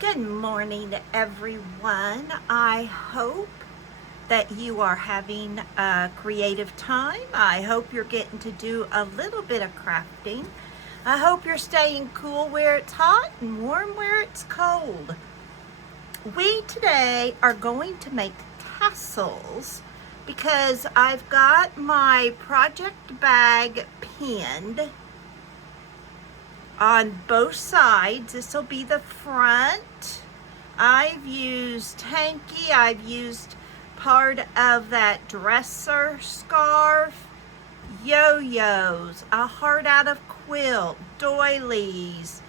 Good morning, everyone. I hope that you are having a creative time. I hope you're getting to do a little bit of crafting. I hope you're staying cool where it's hot and warm where it's cold. We today are going to make tassels because I've got my project bag pinned on both sides. This will be the front. I've used hanky, I've used part of that dresser scarf, yo-yos, a heart out of quilt, doilies,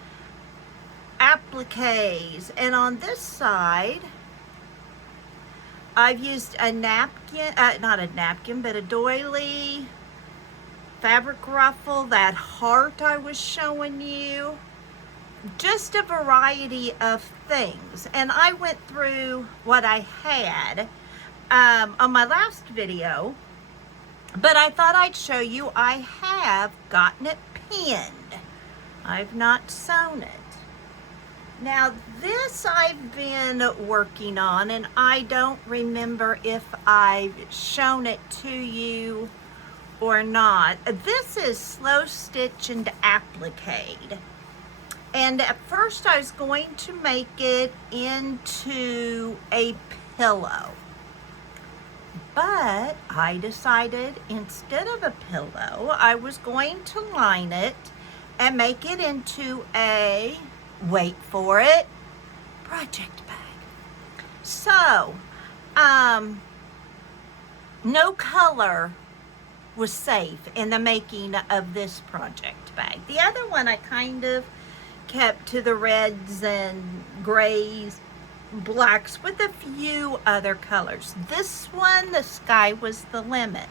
appliques, and on this side I've used a napkin, not a napkin, but a doily, fabric ruffle, that heart I was showing you, just a variety of things. And I went through what I had on my last video, but I thought I'd show you I have gotten it pinned. I've not sewn it. Now this I've been working on, and I don't remember if I've shown it to you or not. This is slow stitch and applique. And at first I was going to make it into a pillow. But I decided instead of a pillow, I was going to line it and make it into a, wait for it, project bag. So, no color was safe in the making of this project bag. The other one I kind of kept to the reds and grays, blacks with a few other colors. This one, the sky was the limit.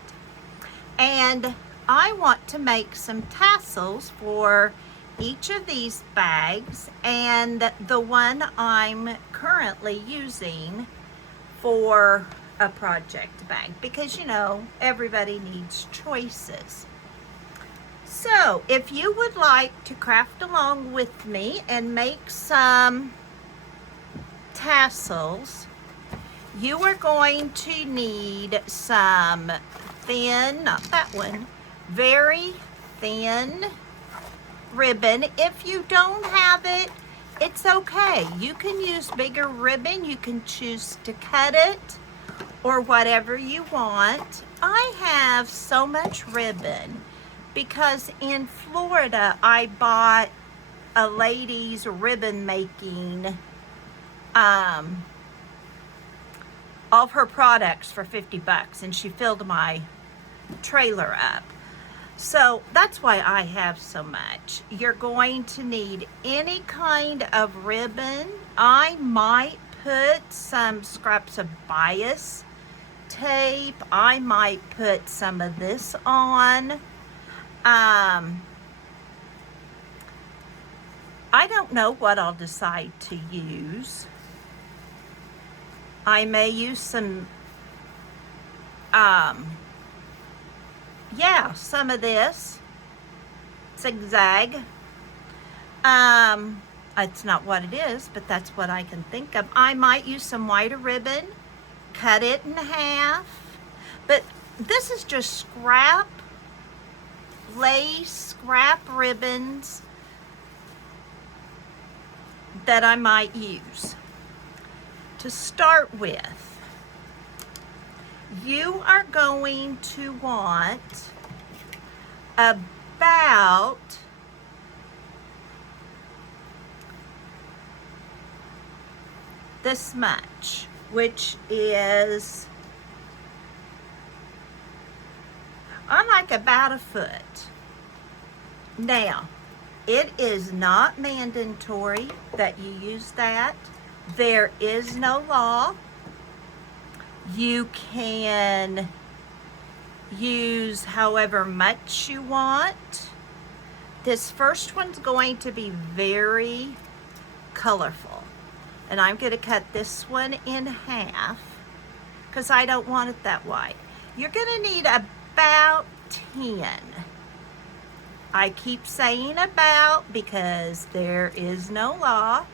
And I want to make some tassels for each of these bags, and the one I'm currently using for a project bag, because you know everybody needs choices. So if you would like to craft along with me and make some tassels, you are going to need some thin, not that one, very thin ribbon. If you don't have it, it's okay. You can use bigger ribbon. You can choose to cut it or whatever you want. I have so much ribbon because in Florida I bought a lady's ribbon making of her products for 50 bucks, and she filled my trailer up. So that's why I have so much. You're going to need any kind of ribbon. I might put some scraps of bias tape. I might put some of this on. I don't know what I'll decide to use. I may use some, some of this zigzag. It's not what it is, but that's what I can think of. I might use some wider ribbon, cut it in half, but this is just scrap lace, scrap ribbons that I might use. To start with, you are going to want about this much, which is like about a foot. Now, it is not mandatory that you use that. There is no law. You can use however much you want. This first one's going to be very colorful, and I'm going to cut this one in half because I don't want it that wide. You're going to need about 10. I keep saying about because there is no law.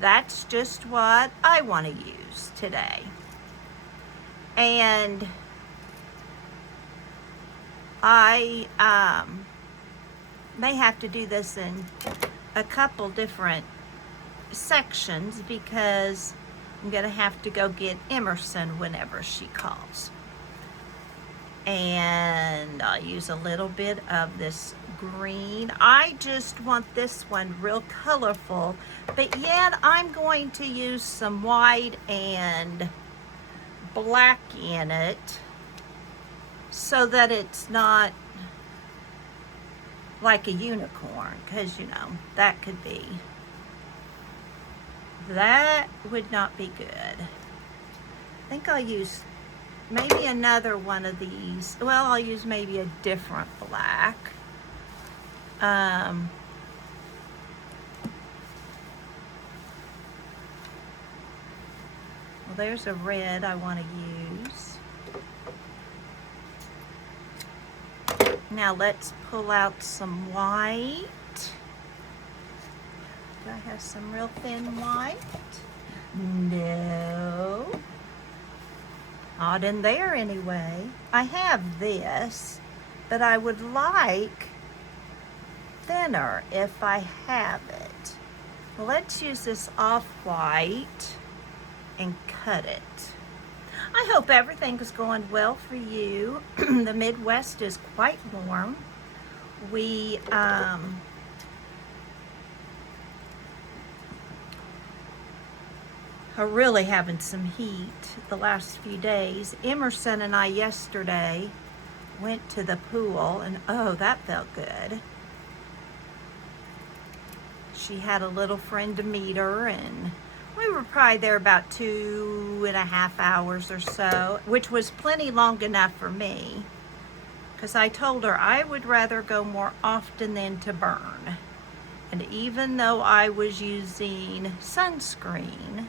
that's just what I want to use today. And I may have to do this in a couple different sections because I'm going to have to go get Emerson whenever she calls. And I'll use a little bit of this green. I just want this one real colorful, but yet I'm going to use some white and black in it so that it's not like a unicorn, because you know that would not be good. I think I'll use maybe another one of these. Well, I'll use maybe a different black. Well, there's a red I want to use. Now let's pull out some white. Do I have some real thin white? No. Not in there anyway. I have this, but I would like thinner if I have it. Well, let's use this off-white and cut it. I hope everything is going well for you. The Midwest is quite warm. We are really having some heat the last few days. Emerson and I yesterday went to the pool, and oh, that felt good. She had a little friend to meet her, and we were probably there about 2.5 hours or so, which was plenty long enough for me, because I told her I would rather go more often than to burn. And even though I was using sunscreen,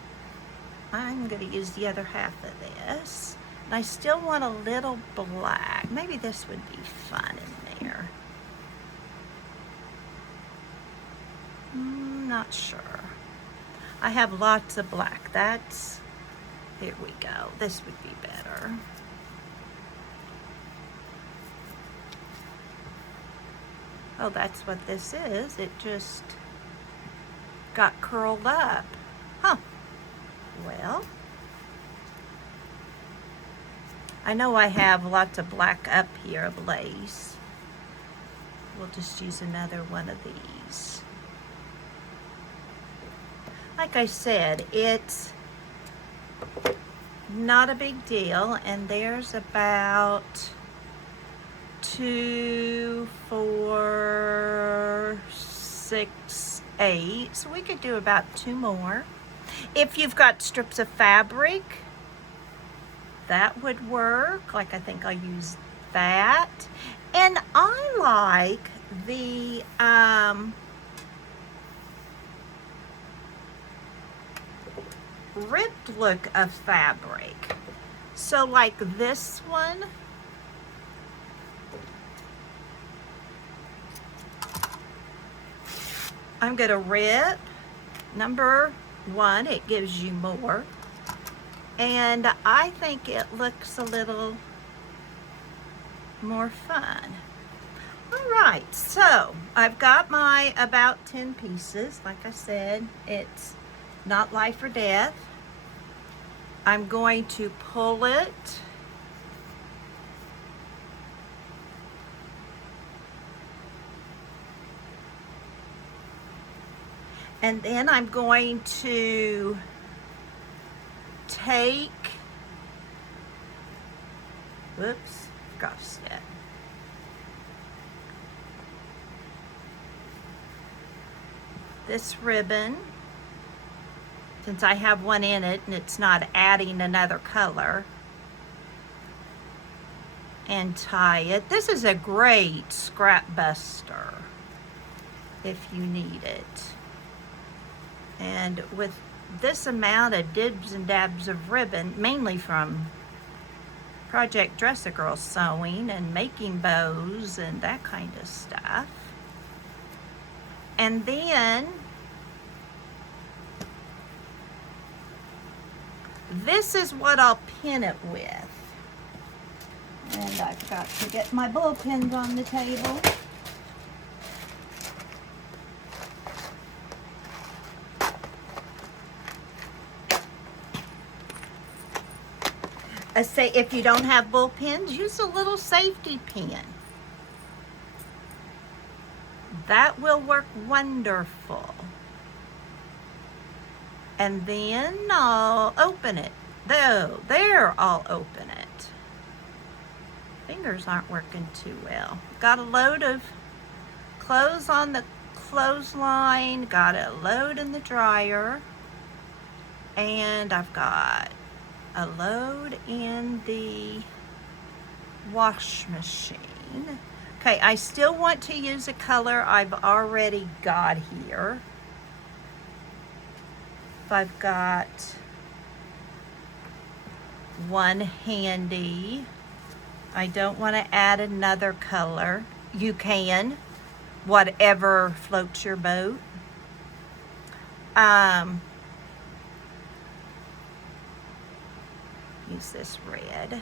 I'm going to use the other half of this. And I still want a little black. Maybe this would be fun in there. Not sure. I have lots of black. Here we go. This would be better. Oh, that's what this is. It just got curled up. Huh. Well, I know I have lots of black up here of lace. We'll just use another one of these. Like I said, it's not a big deal, and there's about 2, 4, 6, 8. So we could do about 2 more. If you've got strips of fabric, that would work. Like, I think I'll use that. And I like the ripped look of fabric. So like this one, I'm going to rip number 1. It gives you more. And I think it looks a little more fun. All right, so I've got my about 10 pieces. Like I said, it's not life or death. I'm going to pull it. And then I'm going to take, whoops, forgot a step. This ribbon, since I have one in it and it's not adding another color, and tie it. This is a great scrap buster if you need it. And with this amount of dibs and dabs of ribbon, mainly from Project Dress-A-Girl sewing and making bows and that kind of stuff. And then this is what I'll pin it with. And I've got to get my ball pins on the table. Say if you don't have bull pins, use a little safety pin. That will work wonderful. And then I'll open it. There, I'll open it. Fingers aren't working too well. Got a load of clothes on the clothesline, got a load in the dryer, and I've got a load in the wash machine. Okay, I still want to use a color I've already got here. If I've got one handy, I don't want to add another color. You can, whatever floats your boat. Use this red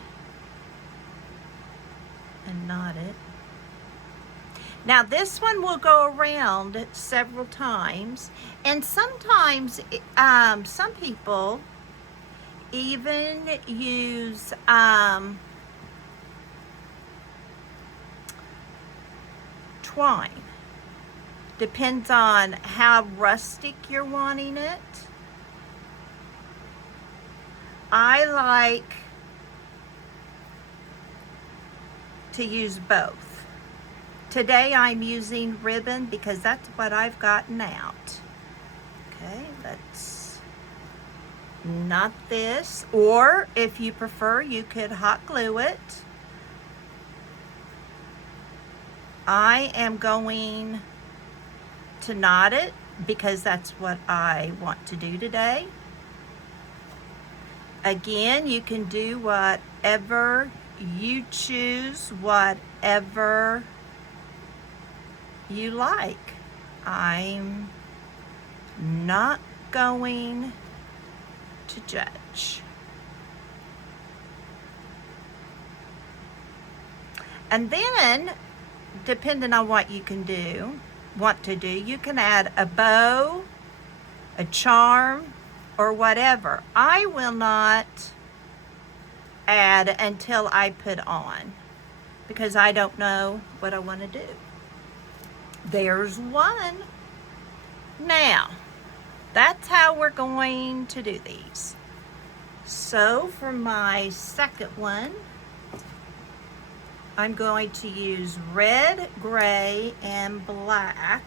and knot it. Now this one will go around several times, and sometimes some people even use twine. Depends on how rustic you're wanting it. I like to use both. Today I'm using ribbon because that's what I've gotten out. Okay, let's knot this, or if you prefer, you could hot glue it. I am going to knot it because that's what I want to do today. Again, you can do whatever you choose, whatever you like. I'm not going to judge. And then, depending on what you can do, you can add a bow, a charm, or whatever. I will not add until I put on because I don't know what I want to do. There's one. Now, that's how we're going to do these. So for my second one, I'm going to use red, gray, and black.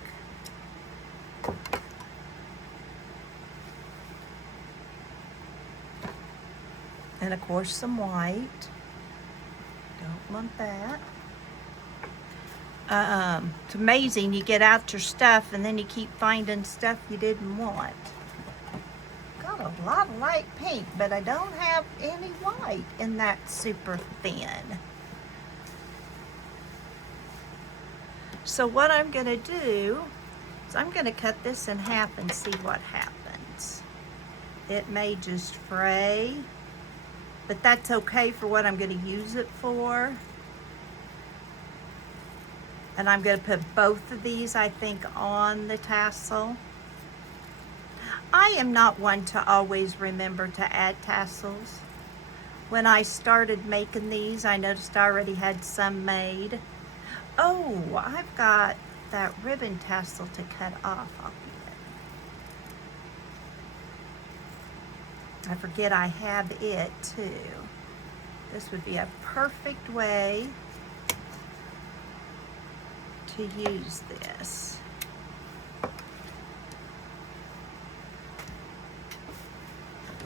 And of course some white. Don't want that. It's amazing, you get out your stuff and then you keep finding stuff you didn't want. Got a lot of light pink, but I don't have any white in that super thin. So what I'm gonna do is I'm gonna cut this in half and see what happens. It may just fray, but that's okay for what I'm going to use it for. And I'm going to put both of these, I think, on the tassel. I am not one to always remember to add tassels. When I started making these, I noticed I already had some made. Oh, I've got that ribbon tassel to cut off. I'll I forget I have it too. This would be a perfect way to use this.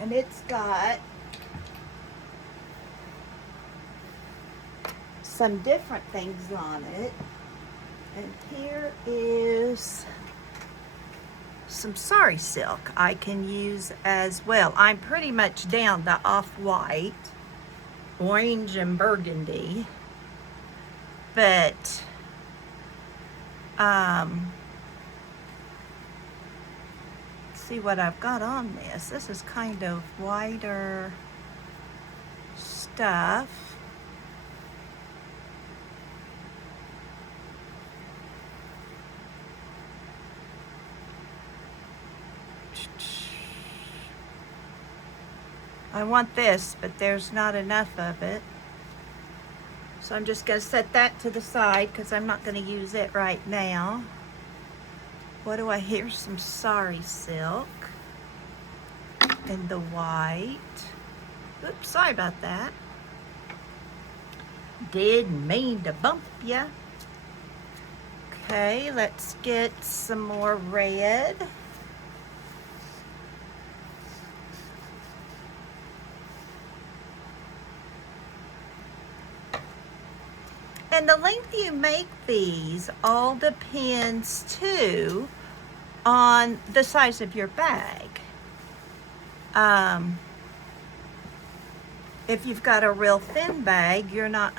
And it's got some different things on it. And here is some sari silk I can use as well. I'm pretty much down to off-white, orange and burgundy, but see what I've got on this. This is kind of whiter stuff. I want this, but there's not enough of it. So I'm just going to set that to the side because I'm not going to use it right now. What do I hear? Some sari silk in the white. Oops, sorry about that. Didn't mean to bump ya. Okay, let's get some more red. And the length you make these all depends too on the size of your bag. If you've got a real thin bag, you're not,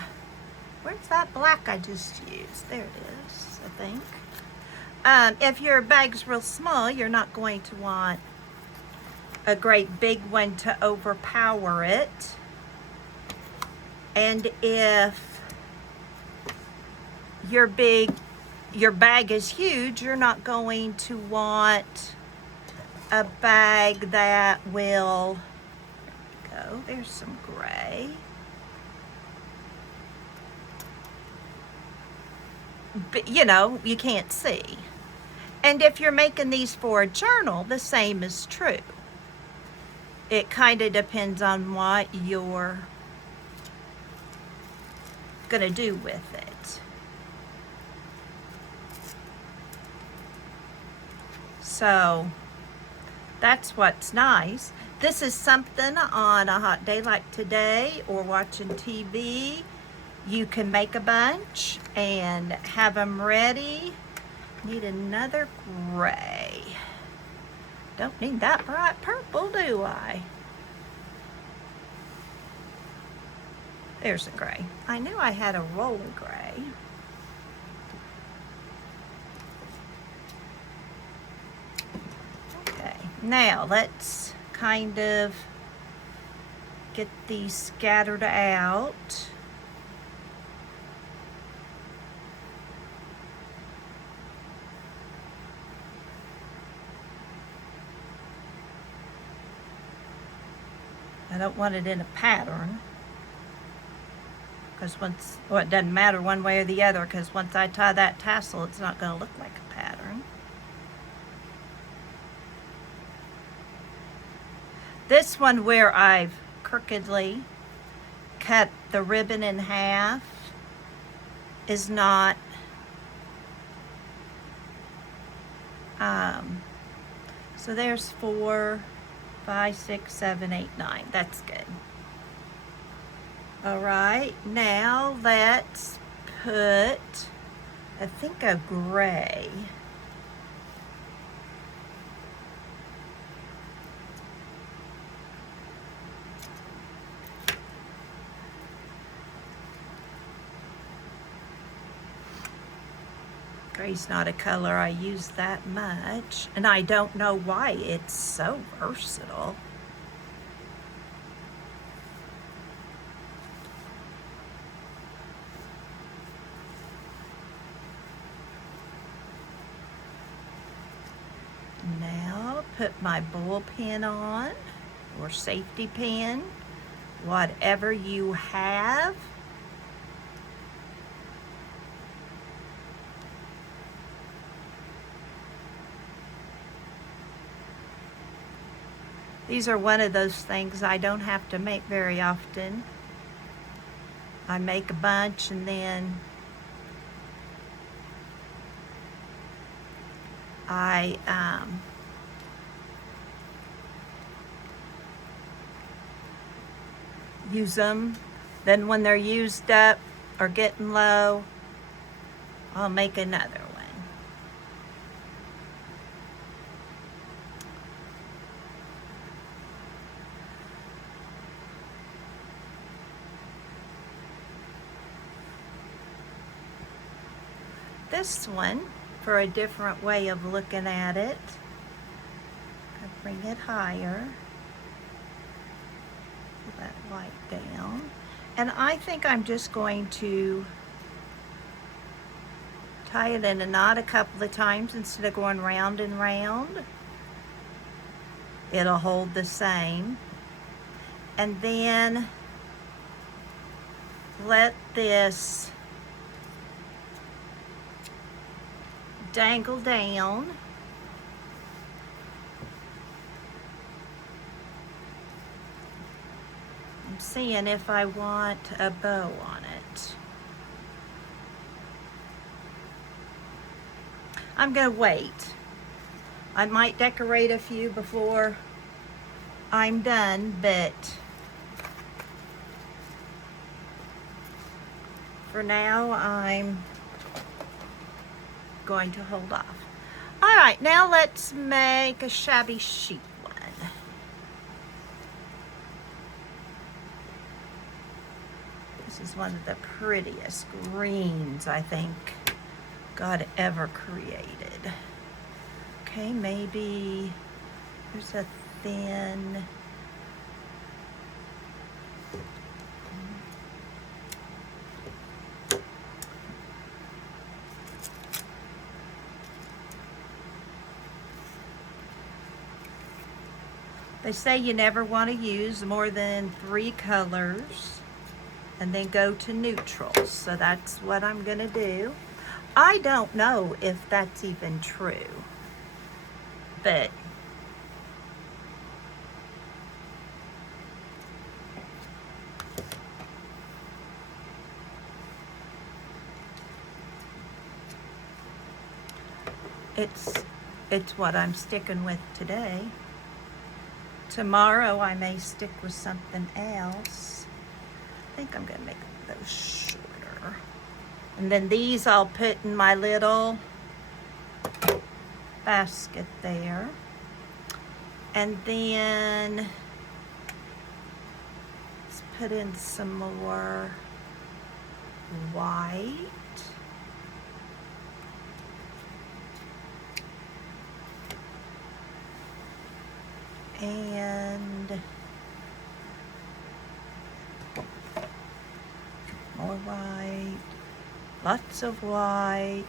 where's that black I just used? There it is, I think. If your bag's real small, you're not going to want a great big one to overpower it. And if your bag is huge, you're not going to want a bag that will, there we go, there's some gray. But, you know, you can't see. And if you're making these for a journal, the same is true. It kind of depends on what you're gonna do with it. So that's what's nice. This is something on a hot day like today or watching TV. You can make a bunch and have them ready. Need another gray. Don't need that bright purple, do I? There's a gray. I knew I had a roll of gray. Now let's kind of get these scattered out. I don't want it in a pattern because once, well, it doesn't matter one way or the other because once I tie that tassel, it's not going to look like a pattern. This one where I've crookedly cut the ribbon in half is not, so there's 4, 5, 6, 7, 8, 9. That's good. All right, now let's put, I think, a gray. Gray's not a color I use that much, and I don't know why. It's so versatile. Now put my bull pin on, or safety pin, whatever you have. These are one of those things I don't have to make very often. I make a bunch and then I use them. Then when they're used up or getting low, I'll make another one. This one, for a different way of looking at it, bring it higher. Pull that light down. And I think I'm just going to tie it in a knot a couple of times instead of going round and round. It'll hold the same. And then let this dangle down. I'm seeing if I want a bow on it. I'm gonna wait. I might decorate a few before I'm done, but for now I'm going to hold off. All right, now let's make a shabby chic one. This is one of the prettiest greens I think God ever created. Okay, maybe there's a thin, they say you never want to use more than 3 colors and then go to neutrals. So that's what I'm gonna do. I don't know if that's even true, but it's what I'm sticking with today. Tomorrow I may stick with something else. I think I'm gonna make those shorter. And then these I'll put in my little basket there. And then let's put in some more white. And more white, lots of white.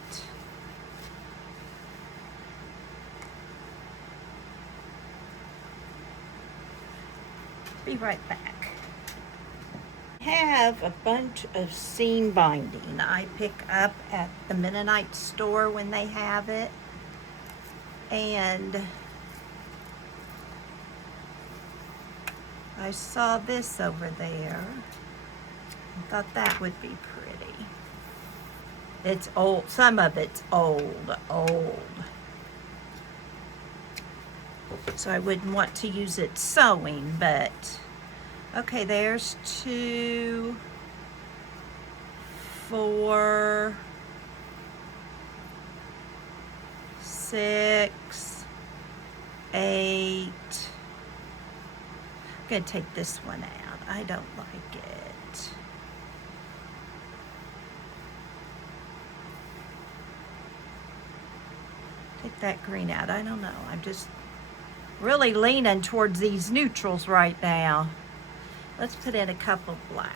Be right back. I have a bunch of seam binding I pick up at the Mennonite store when they have it. And I saw this over there. I thought that would be pretty. It's old, some of it's old. So I wouldn't want to use it sewing, but okay, there's 2, 4, 6, 8. I'm gonna take this one out. I don't like it. Take that green out. I don't know. I'm just really leaning towards these neutrals right now. Let's put in a couple black.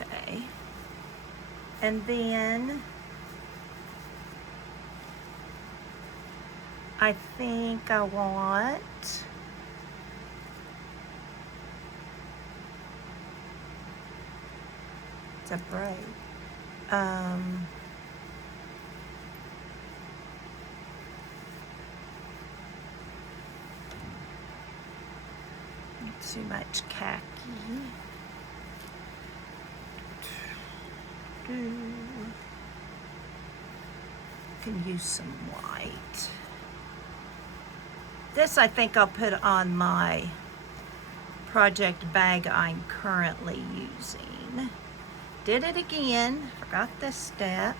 Okay. And then I think I want it's a braid. Not too much khaki. Can use some white. This I think I'll put on my project bag I'm currently using. Did it again, forgot this step.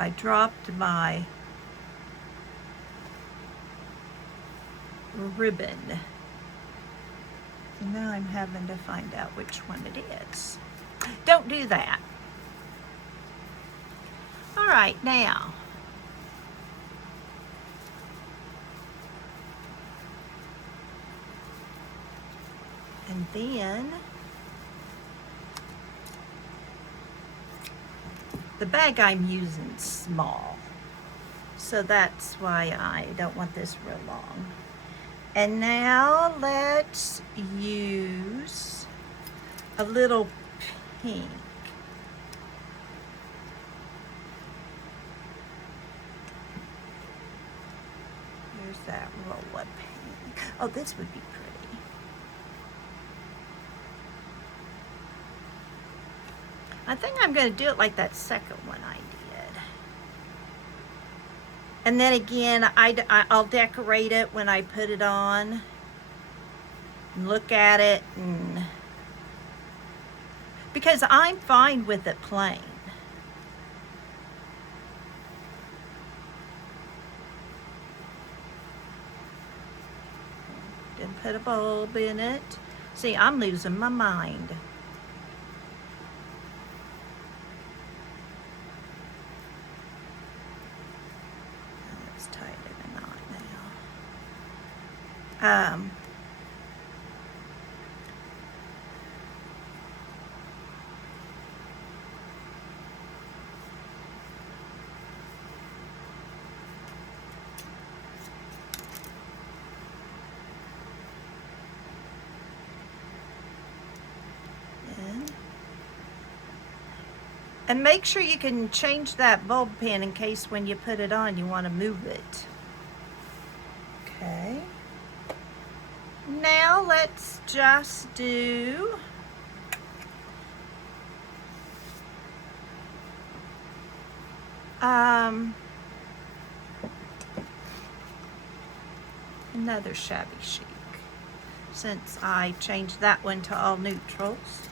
I dropped my ribbon. And now I'm having to find out which one it is. Don't do that. All right, now. And then the bag I'm using is small, so that's why I don't want this real long. And now let's use a little pink. Here's that roll of pink. Oh, this would be pretty. I think I'm going to do it like that second one I did. And then again, I'll decorate it when I put it on. And look at it. Because I'm fine with it plain. Didn't put a bulb in it. See, I'm losing my mind. And make sure you can change that bulb pin in case when you put it on you want to move it. Okay. Now let's just do another shabby chic, since I changed that one to all neutrals.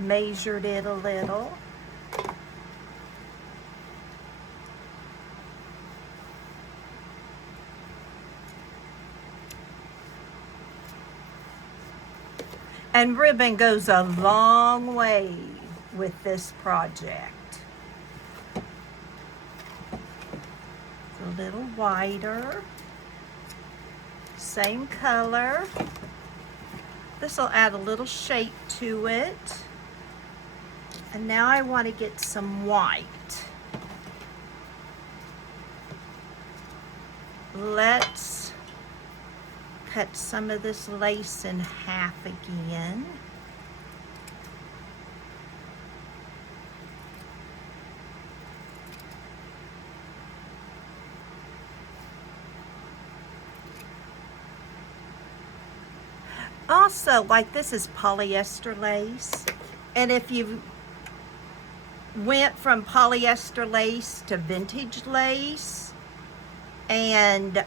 Measured it a little. And ribbon goes a long way with this project. It's a little wider, same color. This will add a little shape to it. And now I want to get some white. Let's cut some of this lace in half again. Also, like, this is polyester lace, and if you went from polyester lace to vintage lace, and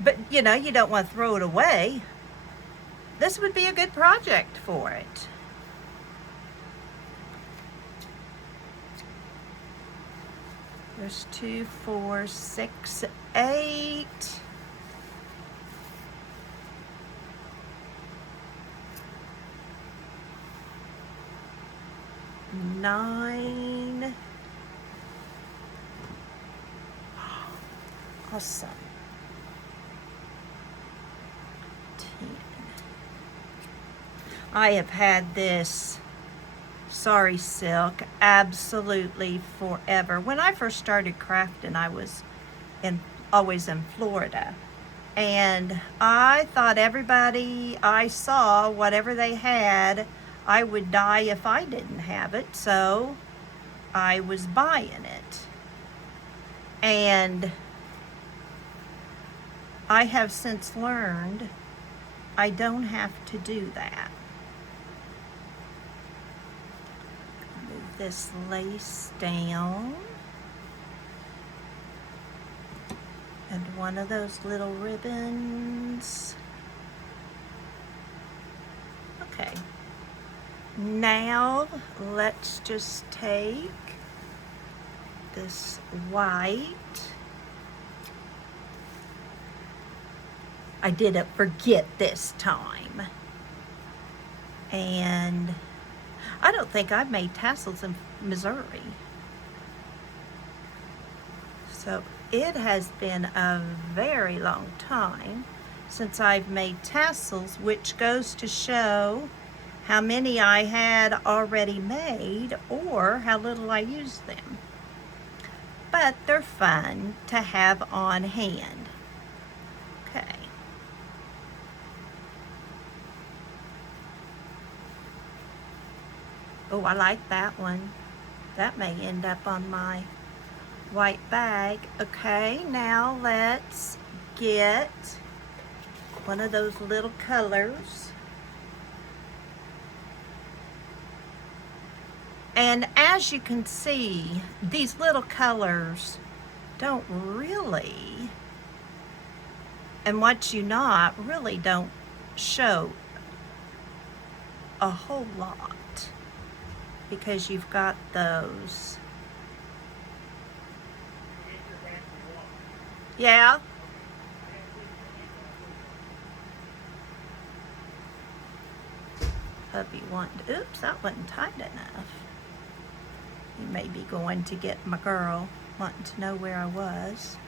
but you know, you don't want to throw it away, this would be a good project for it. There's 2, 4, 6, 8. Nine. Awesome. 10. I have had this Sari silk absolutely forever. When I first started crafting, I was always in Florida, and I thought everybody I saw, whatever they had, I would die if I didn't have it, so I was buying it. And I have since learned I don't have to do that. Move this lace down. and one of those little ribbons. Okay, now let's just take this white. I didn't forget this time. And I don't think I've made tassels in Missouri. So it has been a very long time since I've made tassels, which goes to show how many I had already made or how little I used them. But they're fun to have on hand. Okay. Oh, I like that one. That may end up on my white bag. Okay, now let's get one of those little colors. And as you can see, these little colors don't really, and what you not, really don't show a whole lot, because you've got those. Yeah? Hubby wanted, oops, that wasn't tight enough. He may be going to get my girl, wanting to know where I was.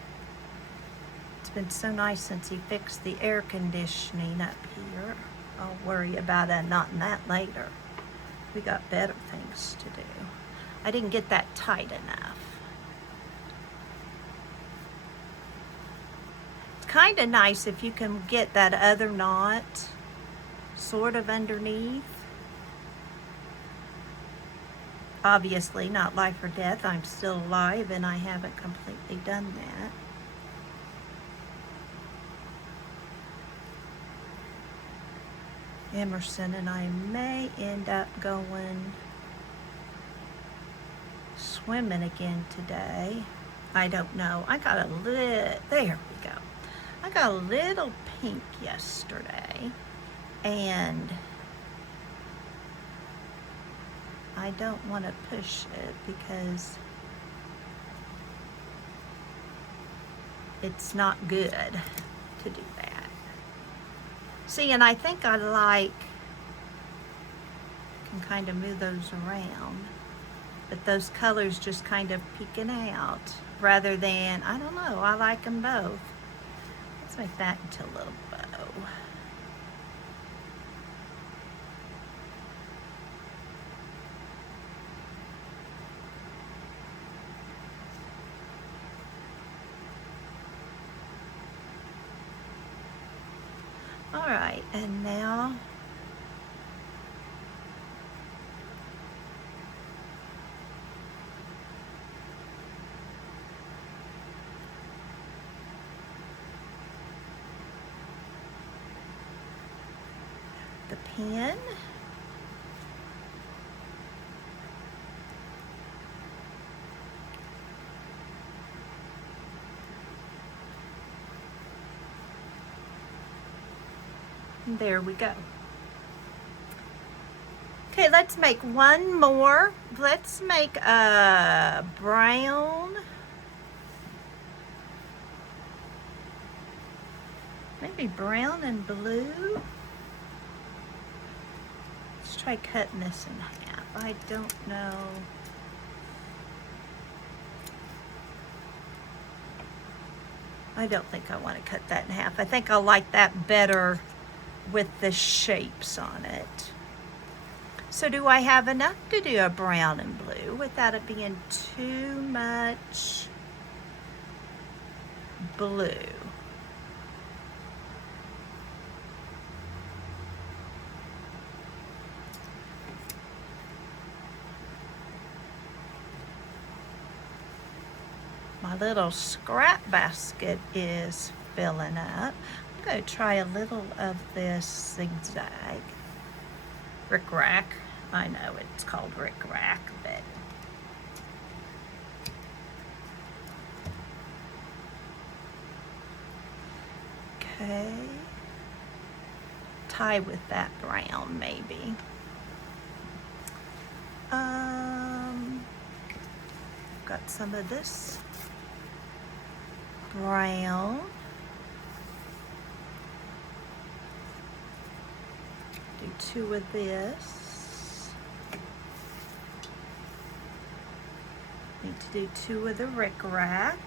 It's been so nice since he fixed the air conditioning up here. I'll worry about unknotting that later. We got better things to do. I didn't get that tight enough. It's kind of nice if you can get that other knot sort of underneath. Obviously not life or death. I'm still alive and I haven't completely done that. Emerson and I may end up going swimming again today. I don't know. I got a little, there we go. I got a little pink yesterday, and I don't want to push it because it's not good to do that. See, and I think I can kind of move those around, but those colors just kind of peeking out rather than, I don't know, I like them both. Let's make that into a little bow. All right, and now the pen. There we go. Okay, let's make one more. Let's make a brown. Maybe brown and blue. Let's try cutting this in half. I don't know. I don't think I want to cut that in half. I think I'll like that better with the shapes on it. So do I have enough to do a brown and blue without it being too much blue? My little scrap basket is filling up. I'm going to try a little of this zigzag. Rick-rack. I know it's called rick-rack, but Okay. Tie with that brown maybe. Got some of this brown. Do 2 of this. Need to do 2 of the rickrack.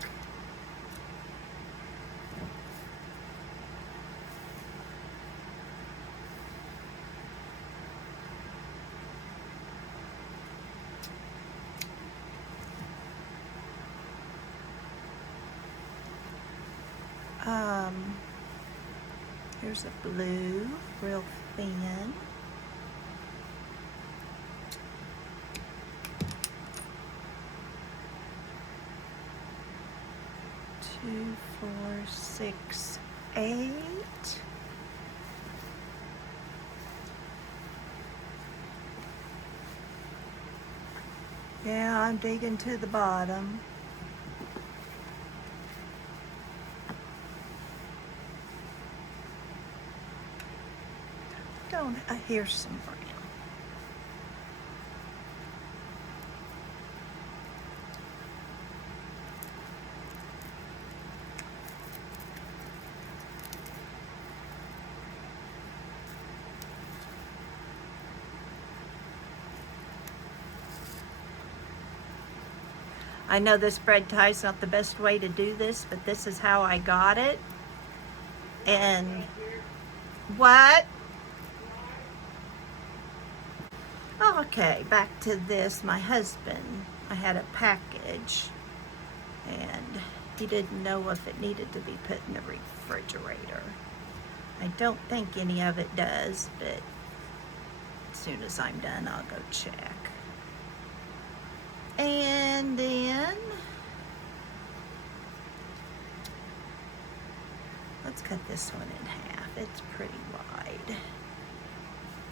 Here's a blue, real thin. Two, 4, 6, 8. Yeah, I'm digging to the bottom. Here's some brown. I know this spread tie is not the best way to do this, but this is how I got it. And what? Okay, back to this. My husband, I had a package and he didn't know if it needed to be put in the refrigerator. I don't think any of it does, but as soon as I'm done, I'll go check. And then let's cut this one in half. It's pretty wide.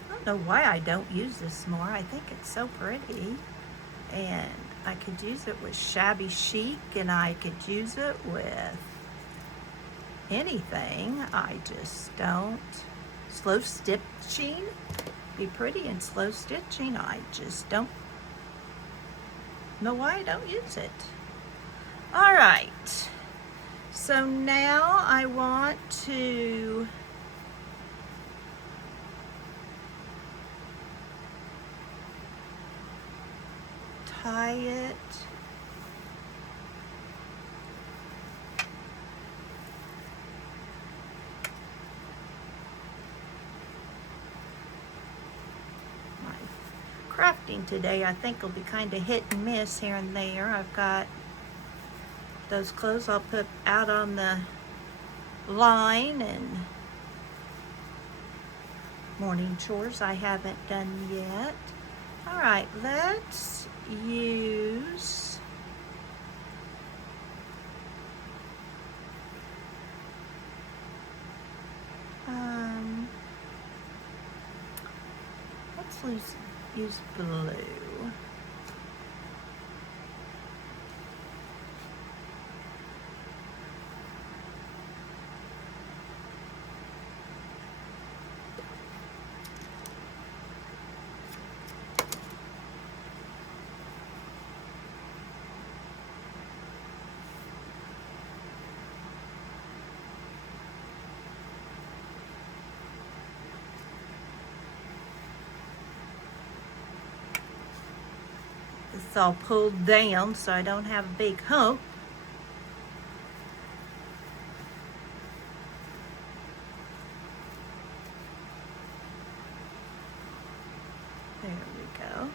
I don't know why I don't use this more. I think it's so pretty. And I could use it with shabby chic, and I could use it with anything. I just don't. Slow stitching, be pretty in slow stitching. I just don't know why I don't use it. All right, so now I want to tie it. Crafting today, I think, will be kind of hit and miss here and there. I've got those clothes I'll put out on the line, and morning chores I haven't done yet. All right, let's use use blue. It's all pulled down so I don't have a big hump. There we go.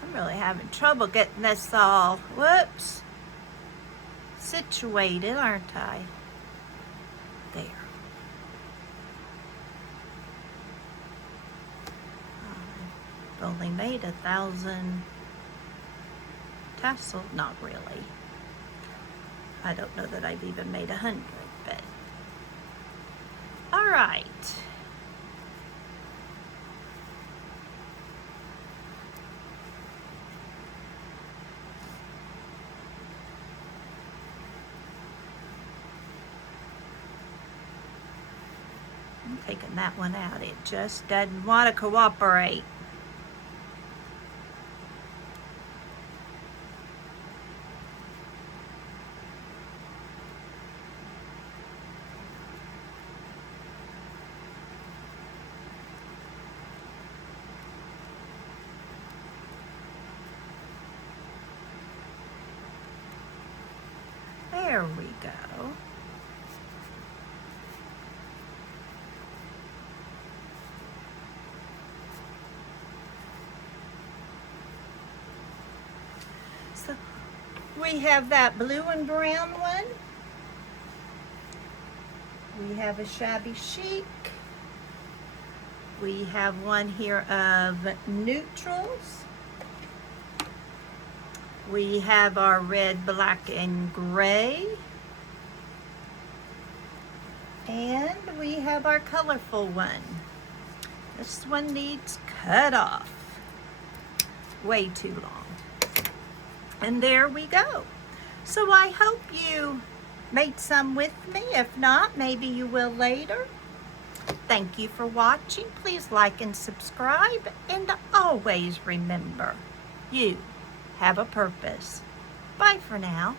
I'm really having trouble getting this all, whoops, situated, aren't I? There. I've only made 1,000 tassels. Not really. I don't know that I've even made 100, but all right. I'm taking that one out. It just doesn't want to cooperate. There we go. So we have that blue and brown one. We have a shabby chic. We have one here of neutrals. We have our red, black, and gray. And we have our colorful one. This one needs cut off. Way too long. And there we go. So I hope you made some with me. If not, maybe you will later. Thank you for watching. Please like and subscribe. And always remember, you have a purpose. Bye for now.